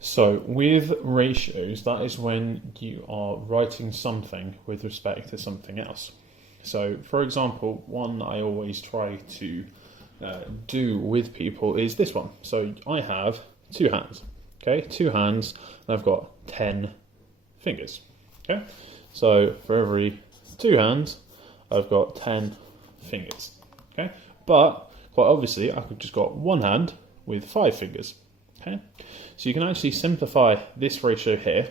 So with ratios, that is when you are writing something with respect to something else. So for example, one I always try to do with people is this one. So I have two hands, okay? Two hands, and I've got 10 fingers, okay? So for every two hands, I've got 10 fingers, okay? But quite obviously, I could just got one hand with 5 fingers, okay? So you can actually simplify this ratio here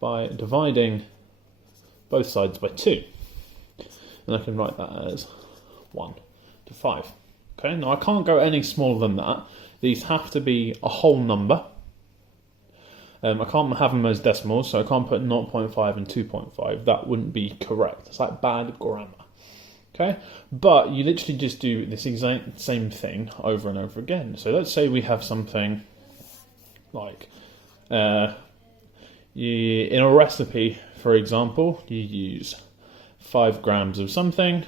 by dividing both sides by 2. And I can write that as 1 to 5. Okay, now I can't go any smaller than that. These have to be a whole number. I can't have them as decimals, so I can't put 0.5 and 2.5. That wouldn't be correct. It's like bad grammar. Okay, but you literally just do this exact same thing over and over again. So let's say we have something like in a recipe, for example, you use 5 grams of something,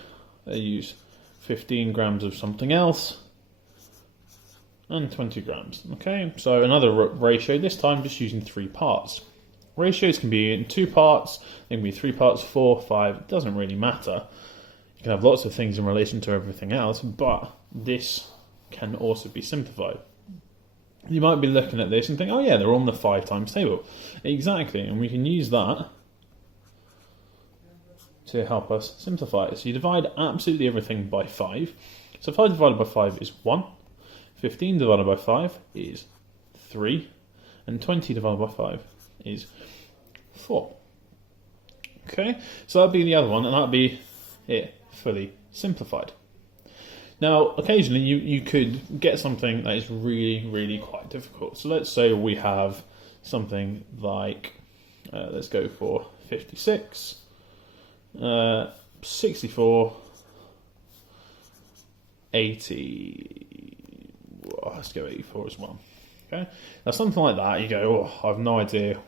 I use 15 grams of something else, and 20 grams. Okay, so another ratio, this time just using 3 parts. Ratios can be in 2 parts, they can be 3 parts, 4, 5, it doesn't really matter. You can have lots of things in relation to everything else, but this can also be simplified. You might be looking at this and think, oh yeah, they're on the 5 times table. Exactly, and we can use that to help us simplify it. So you divide absolutely everything by 5. So 5 divided by 5 is 1, 15 divided by 5 is 3, and 20 divided by 5 is 4. Okay, so that'd be the other one, and that'd be it fully simplified. Now, occasionally you could get something that is really quite difficult. So let's say we have something like, let's go for 56, 64, 80, well, let's go 84 as well. Okay, now something like that, you go, oh, I have no idea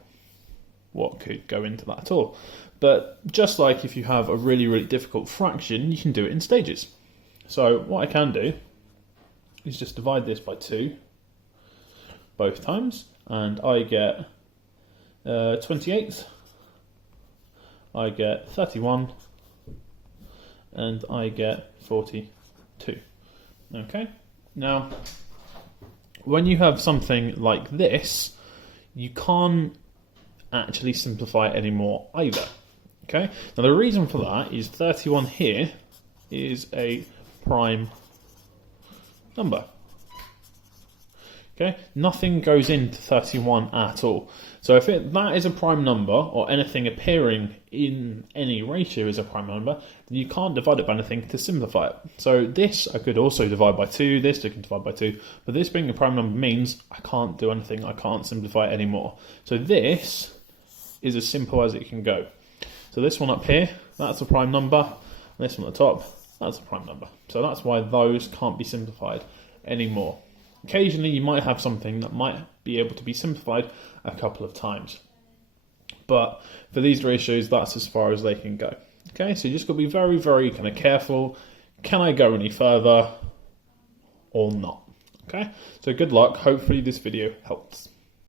what could go into that at all. But just like if you have a really difficult fraction, you can do it in stages. So what I can do is just divide this by 2 both times, and I get 28th, I get 31, and I get 42. Okay, now when you have something like this, you can't actually simplify it anymore either. Okay, now the reason for that is 31 here is a prime number. Okay, nothing goes into 31 at all. So if that is a prime number, or anything appearing in any ratio is a prime number, then you can't divide it by anything to simplify it. So this I could also divide by 2, this I can divide by 2, but this being a prime number means I can't do anything, I can't simplify it anymore. So this is as simple as it can go. So this one up here, that's a prime number, and this one at the top, that's a prime number. So that's why those can't be simplified anymore. Occasionally you might have something that might be able to be simplified a couple of times. But for these ratios, that's as far as they can go. Okay, so you just got to be very kind of careful. Can I go any further or not? Okay, so good luck. Hopefully this video helps.